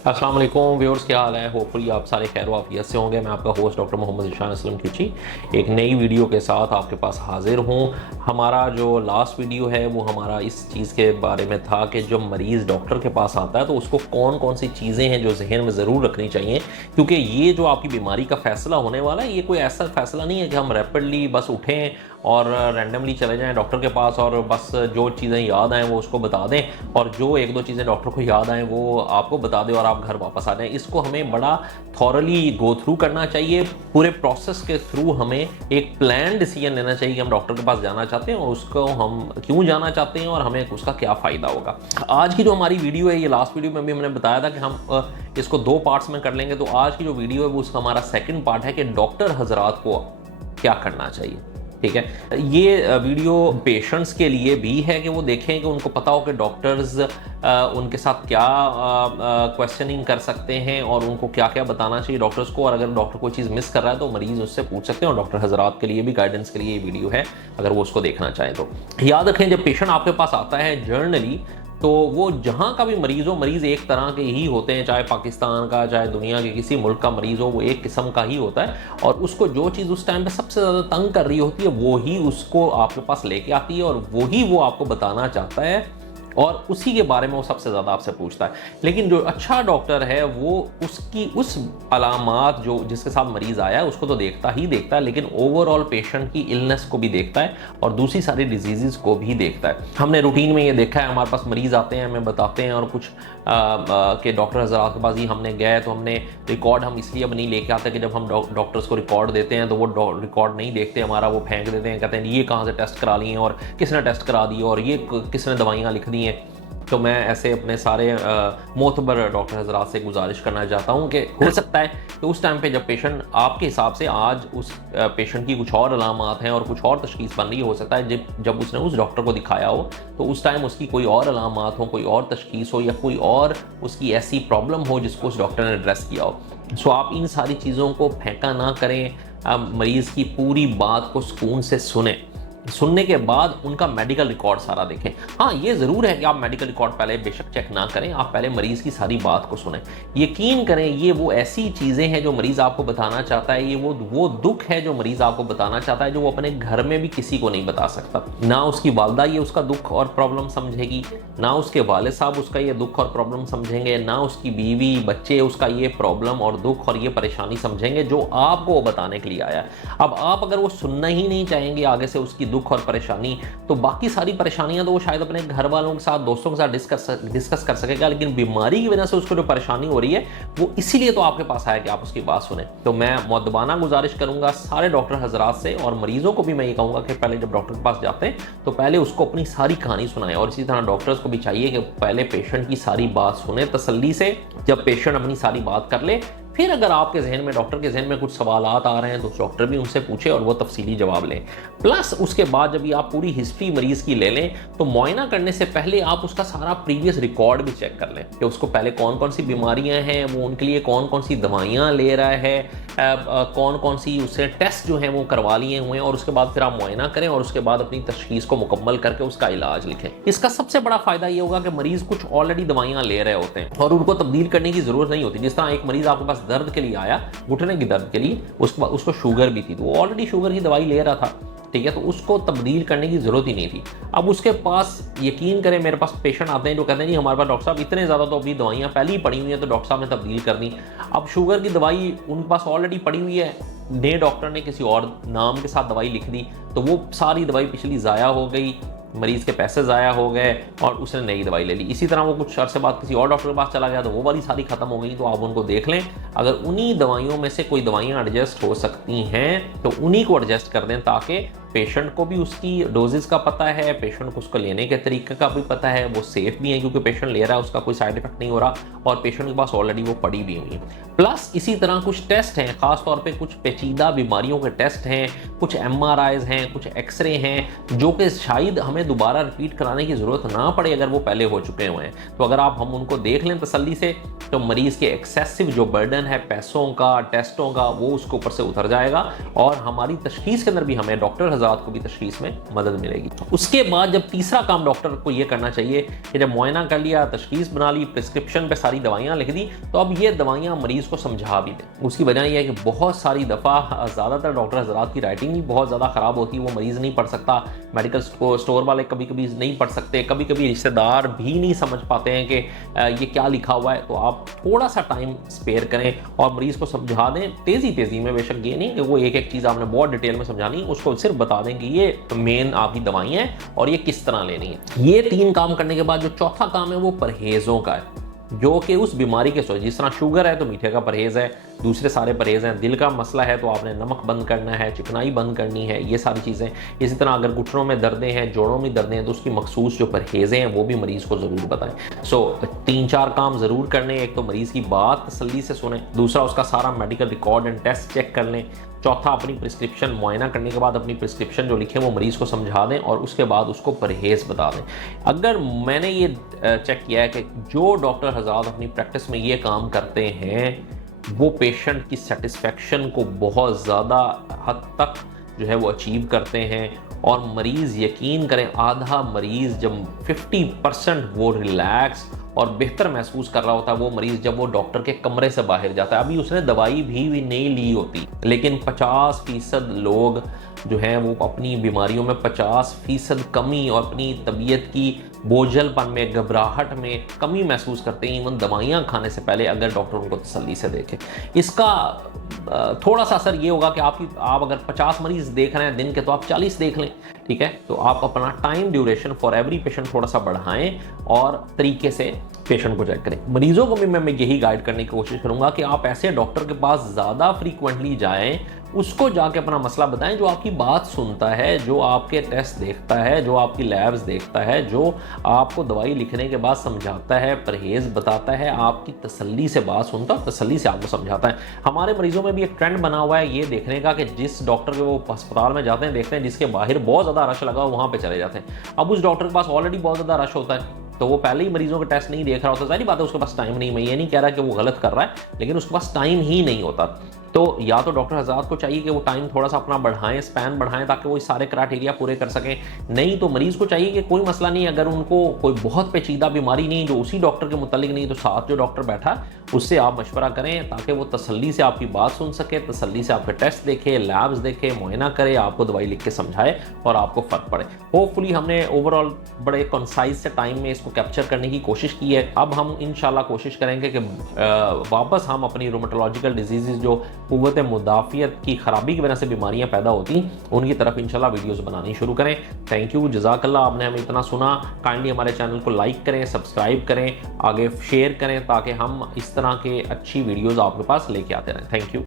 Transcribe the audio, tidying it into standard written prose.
अस्सलाम वालेकुम व्यूअर्स, क्या हाल है। होपफुली आप सारे खैर वाफियत से होंगे। मैं आपका होस्ट डॉक्टर मोहम्मद ज़ीशान असलम खिची एक नई वीडियो के साथ आपके पास हाजिर हूँ। हमारा जो लास्ट वीडियो है वो हमारा इस चीज़ के बारे में था कि जब मरीज़ डॉक्टर के पास आता है तो उसको कौन कौन सी चीज़ें हैं जो जहन में ज़रूर रखनी चाहिए, क्योंकि ये जो आपकी बीमारी का फ़ैसला होने वाला है ये कोई ऐसा फ़ैसला नहीं है कि हम रैपिडली बस उठें और रैंडमली चले जाएं डॉक्टर के पास और बस जो चीज़ें याद आएँ वो उसको बता दें और जो एक दो चीज़ें डॉक्टर को याद आएँ वो आपको बता दें और आप घर वापस आ जाएं। इसको हमें बड़ा थॉरली गो थ्रू करना चाहिए। पूरे प्रोसेस के थ्रू हमें एक प्लान डिसीजन लेना चाहिए कि हम डॉक्टर के पास जाना चाहते हैं और उसको हम क्यों जाना चाहते हैं और हमें उसका क्या फ़ायदा होगा। आज की जो हमारी वीडियो है, ये लास्ट वीडियो में भी हमने बताया था कि हम इसको 2 पार्ट्स में कर लेंगे। तो आज की जो वीडियो है वो उसका हमारा सेकेंड पार्ट है कि डॉक्टर हजरात को क्या करना चाहिए। ठीक है, ये वीडियो पेशेंट्स के लिए भी है कि वो देखें कि उनको पता हो कि डॉक्टर्स उनके साथ क्या क्वेश्चनिंग कर सकते हैं और उनको क्या क्या बताना चाहिए डॉक्टर्स को। और अगर डॉक्टर कोई चीज़ मिस कर रहा है तो मरीज़ उससे पूछ सकते हैं। और डॉक्टर हजरात के लिए भी गाइडेंस के लिए ये वीडियो है, अगर वो उसको देखना चाहें तो। याद रखें, जब पेशेंट आपके पास आता है जर्नली तो वो जहाँ का भी मरीज़ हो, मरीज़ एक तरह के ही होते हैं, चाहे पाकिस्तान का चाहे दुनिया के किसी मुल्क का मरीज़ हो, वो एक किस्म का ही होता है। और उसको जो चीज़ उस टाइम पे सबसे ज़्यादा तंग कर रही होती है वो ही उसको आपके पास लेके आती है और वो आपको बताना चाहता है और उसी के बारे में वो सबसे ज़्यादा आपसे पूछता है। लेकिन जो अच्छा डॉक्टर है वो उसकी उस अलामात जो जिसके साथ मरीज़ आया है उसको तो देखता ही देखता है, लेकिन ओवरऑल पेशेंट की इलनेस को भी देखता है और दूसरी सारी डिजीज़ को भी देखता है। हमने रूटीन में ये देखा है, हमारे पास मरीज़ आते हैं, हमें बताते हैं और कुछ के डॉक्टर हज़रात के पास ही हमने गए तो हमने रिकॉर्ड हम इसलिए अब नहीं लेके आते कि जब हम डॉक्टर्स को रिकॉर्ड देते हैं तो वो रिकॉर्ड नहीं देखते हमारा, वो फेंक देते हैं, कहते हैं ये कहाँ से टेस्ट करा लिए और किसने टेस्ट करा दी और ये किसने दवाइयाँ लिख दी हैं। तो मैं ऐसे अपने सारे मोतबर डॉक्टर हजरात से गुजारिश करना चाहता हूँ कि हो सकता है कि उस टाइम पे जब पेशेंट आपके हिसाब से आज उस पेशेंट की कुछ और अलामात हैं और कुछ और तशखीस बन रही हो सकता है जब उसने उस डॉक्टर को दिखाया हो तो उस टाइम उसकी कोई और अलामात हो, कोई और तशखीस हो या कोई और उसकी ऐसी प्रॉब्लम हो जिसको उस डॉक्टर ने एड्रेस किया हो। सो आप इन सारी चीज़ों को फेंका ना करें, आप मरीज़ की पूरी बात को सुकून से सुनने के बाद उनका मेडिकल रिकॉर्ड सारा देखें। हाँ, ये ज़रूर है कि आप मेडिकल रिकॉर्ड पहले बेशक चेक ना करें, आप पहले मरीज़ की सारी बात को सुनें। यकीन करें ये वो ऐसी चीज़ें हैं जो मरीज़ आपको बताना चाहता है, ये वो दुख है जो मरीज़ आपको बताना चाहता है जो वो अपने घर में भी किसी को नहीं बता सकता। ना उसकी वालदा ये उसका दुख और प्रॉब्लम समझेगी, ना उसके वालिद साहब उसका ये दुख और प्रॉब्लम समझेंगे, ना उसकी बीवी बच्चे उसका ये प्रॉब्लम और दुख और ये परेशानी समझेंगे जो आपको वो बताने के लिए आया। अब आप अगर वो सुनना ही नहीं चाहेंगे आगे से उसकी दुख और परेशानी, तो बाकी सारी परेशानियां तो वो शायद अपने घर वालों के साथ, दोस्तों के साथ डिस्कस कर सकेगा, लेकिन बीमारी की वजह से उसको जो परेशानी हो रही है वो इसीलिए तो आपके पास आया कि आप उसकी बात सुने। तो मैं मुअद्दबाना गुजारिश करूंगा सारे डॉक्टर हजरात से और मरीजों को भी मैं ये कहूंगा कि पहले जब डॉक्टर के पास जाते हैं तो पहले उसको अपनी सारी कहानी सुनाएं और इसी तरह डॉक्टर्स को भी चाहिए कि पहले पेशेंट की सारी बात सुने तसल्ली से। जब पेशेंट अपनी सारी बात कर ले फिर अगर आपके जहन में, डॉक्टर के जहन में कुछ सवालात आ रहे हैं तो डॉक्टर भी उनसे पूछे और वो तफसीली जवाब लें। प्लस उसके बाद जब ये आप पूरी हिस्ट्री मरीज़ की ले लें तो मुआयना करने से पहले आप उसका सारा प्रीवियस रिकॉर्ड भी चेक कर लें कि उसको पहले कौन कौन सी बीमारियां हैं, वो उनके लिए कौन कौन सी दवाइयाँ ले रहा है, कौन कौन सी उससे टेस्ट जो हैं वो करवा लिए हुए हैं और उसके बाद फिर आप मुआयना करें और उसके बाद अपनी तशखीस को मुकम्मल करके उसका इलाज लिखें। इसका सबसे बड़ा फ़ायदा ये होगा कि मरीज़ कुछ ऑलरेडी दवाइयाँ ले रहे होते हैं और उनको तब्दील करने की ज़रूरत नहीं होती। जिस तरह एक मरीज़ आपके पास दर्द के लिए आया, घुटने की दर्द के लिए, उसको शुगर भी थी तो वो ऑलरेडी शुगर की दवाई ले रहा था, ठीक है, तो उसको तब्दील करने की ज़रूरत ही नहीं थी। अब उसके पास, यकीन करें, मेरे पास पेशेंट आते हैं जो कहते हैं नहीं हमारे पास डॉक्टर साहब इतने ज़्यादा तो अभी दवाइयाँ पहले ही पड़ी हुई हैं तो डॉक्टर साहब ने तब्दील कर दी। अब शुगर की दवाई उनके पास ऑलरेडी पड़ी हुई है, नए डॉक्टर ने किसी और नाम के साथ दवाई लिख दी तो वो सारी दवाई पिछली ज़ाया हो गई, मरीज़ के पैसे ज़ाया हो गए और उसने नई दवाई ले ली। इसी तरह वो कुछ अर्से बाद किसी और डॉक्टर के पास चला गया तो वो वाली सारी ख़त्म हो गई। तो आप उनको देख लें, अगर उन्हीं दवाइयों में से कोई दवाइयाँ एडजस्ट हो सकती हैं तो उन्हीं को एडजस्ट कर दें ताकि पेशेंट को भी उसकी डोजेस का पता है, पेशेंट को उसको लेने के तरीके का भी पता है, वो सेफ भी है क्योंकि पेशेंट ले रहा है, उसका कोई साइड इफेक्ट नहीं हो रहा और पेशेंट के पास ऑलरेडी वो पड़ी भी हुई है। प्लस इसी तरह कुछ टेस्ट हैं, ख़ास तौर पे कुछ पेचीदा बीमारियों के टेस्ट हैं, कुछ MRIs हैं, कुछ एक्सरे हैं जो कि शायद हमें दोबारा रिपीट कराने की ज़रूरत ना पड़े अगर वो पहले हो चुके हुए हैं। तो अगर हम उनको देख लें तसल्ली से तो मरीज़ के एक्सेसिव जो बर्डन है पैसों का, टेस्टों का, वो उसके ऊपर से उतर जाएगा और हमारी तशखीस के अंदर भी हमें डॉक्टर हज़ात को भी तशखीस में मदद मिलेगी। उसके बाद जब तीसरा काम डॉक्टर को ये करना चाहिए कि जब मुआयना कर लिया, तशखीस बना ली, प्रिस्क्रिप्शन पे सारी दवाइयाँ लिख दी, तो अब ये दवाइयाँ मरीज़ को समझा भी दें। उसकी वजह यह है कि बहुत सारी दफ़ा ज़्यादातर डॉक्टर हज़रात की राइटिंग भी बहुत ज़्यादा ख़राब होती है, वो मरीज़ नहीं पढ़ सकता, मेडिकल स्टोर वाले कभी कभी नहीं पढ़ सकते, कभी कभी रिश्तेदार भी नहीं समझ पाते हैं कि ये क्या लिखा हुआ है। तो आप थोड़ा सा टाइम स्पेयर करें और मरीज़ को समझा दें तेज़ी में, बेशक ये नहीं कि वो एक एक चीज़ आपने बहुत डिटेल में समझानी, उसको सिर्फ बता दें कि ये मेन आपकी दवाइयाँ हैं और ये किस तरह लेनी है। ये 3 काम करने के बाद जो चौथा काम है वो परहेज़ों का है, जो कि उस बीमारी के जिस तरह शुगर है तो मीठे का परहेज़ है, दूसरे सारे परहेज़ हैं। दिल का मसला है तो आपने नमक बंद करना है, चिकनाई बंद करनी है, ये सारी चीज़ें। इसी तरह अगर घुटनों में दर्दें हैं, जोड़ों में दर्दें हैं, तो उसकी मखसूस जो परहेज़ें हैं वो भी मरीज़ को ज़रूर बताएं। 3-4 काम ज़रूर करने, एक तो मरीज़ की बात तसल्ली से सुने, दूसरा उसका सारा medical record and test check कर लें, चौथा अपनी प्रिस्क्रिप्शन मुआयना करने के बाद अपनी प्रिस्क्रिप्शन जो लिखे वो मरीज़ को समझा दें और उसके बाद उसको परहेज़ बता दें। अगर मैंने ये चेक किया है कि जो डॉक्टर हज़रात अपनी प्रैक्टिस में ये काम करते हैं वो पेशेंट की सेटिस्फेक्शन को बहुत ज़्यादा हद तक जो है वो अचीव करते हैं, और मरीज़ यकीन करें आधा मरीज़ जब 50% वो रिलैक्स और बेहतर महसूस कर रहा होता है वो मरीज़ जब वो डॉक्टर के कमरे से बाहर जाता है। अभी उसने दवाई भी नहीं ली होती, लेकिन 50% लोग जो हैं वो अपनी बीमारियों में 50% कमी और अपनी तबीयत की बोझलपन में, घबराहट में कमी महसूस करते हैं इवन दवाइयाँ खाने से पहले, अगर डॉक्टर उनको तसल्ली से देखे। इसका थोड़ा सा असर ये होगा कि आप अगर 50 मरीज़ देख रहे हैं दिन के, तो आप 40 देख लें, ठीक है। तो आप अपना time duration for every patient थोड़ा सा बढ़ाएं और तरीके से पेशेंट को चेक करें। मरीजों को भी मैं यही गाइड करने की कोशिश करूंगा कि आप ऐसे डॉक्टर के पास ज़्यादा फ्रीक्वेंटली जाएं, उसको जाके अपना मसला बताएं, जो आपकी बात सुनता है, जो आपके टेस्ट देखता है, जो आपकी लैब्स देखता है, जो आपको दवाई लिखने के बाद समझाता है, परहेज़ बताता है, आपकी तसल्ली से बात सुनता है, तसल्ली से आपको समझाता है। हमारे मरीजों में भी एक ट्रेंड बना हुआ है ये देखने का कि जिस डॉक्टर के वो अस्पताल में जाते हैं, देखते हैं जिसके बाहर बहुत ज़्यादा रश लगा हो वहाँ पर चले जाते हैं। अब उस डॉक्टर के पास ऑलरेडी बहुत ज़्यादा रश होता है, तो वो पहले ही मरीजों के टेस्ट नहीं देख रहा होता। सारी बात है उसके पास टाइम नहीं। मैं ये नहीं कह रहा कि वो गलत कर रहा है, लेकिन उसके पास टाइम ही नहीं होता। तो या तो डॉक्टर हज़रात को चाहिए कि वो टाइम थोड़ा सा अपना बढ़ाएं, स्पैन बढ़ाएं, ताकि वो सारे क्राइटेरिया पूरे कर सकें। नहीं तो मरीज़ को चाहिए कि कोई मसला नहीं, अगर उनको कोई बहुत पेचीदा बीमारी नहीं जो उसी डॉक्टर के मुतालिक नहीं, तो साथ जो डॉक्टर बैठा उससे आप मशवरा करें, ताकि वो तसल्ली से आपकी बात सुन सके, तसल्ली से आपके टेस्ट देखे, लैब्स देखे, मुआयना करे, आपको दवाई लिख के समझाए और आपको फ़र्क पड़े। होपफुली हमने ओवरऑल बड़े कंसाइज से टाइम में इसको कैप्चर करने की कोशिश की है। अब हम इंशाल्लाह कोशिश करेंगे कि वापस हम अपनी रोमेटोलॉजिकल डिजीज़ जो क़ुव्वत मुदाफ़ियत की ख़राबी की वजह से बीमारियां पैदा होती उनकी तरफ इंशाल्लाह वीडियोस बनानी शुरू करें। थैंक यू, जज़ाकल्लाह, आपने हमें इतना सुना। काइंडली हमारे चैनल को लाइक करें, सब्सक्राइब करें, आगे शेयर करें, ताकि हम इस तरह के अच्छी वीडियोस आपके पास लेके आते रहें। Thank you.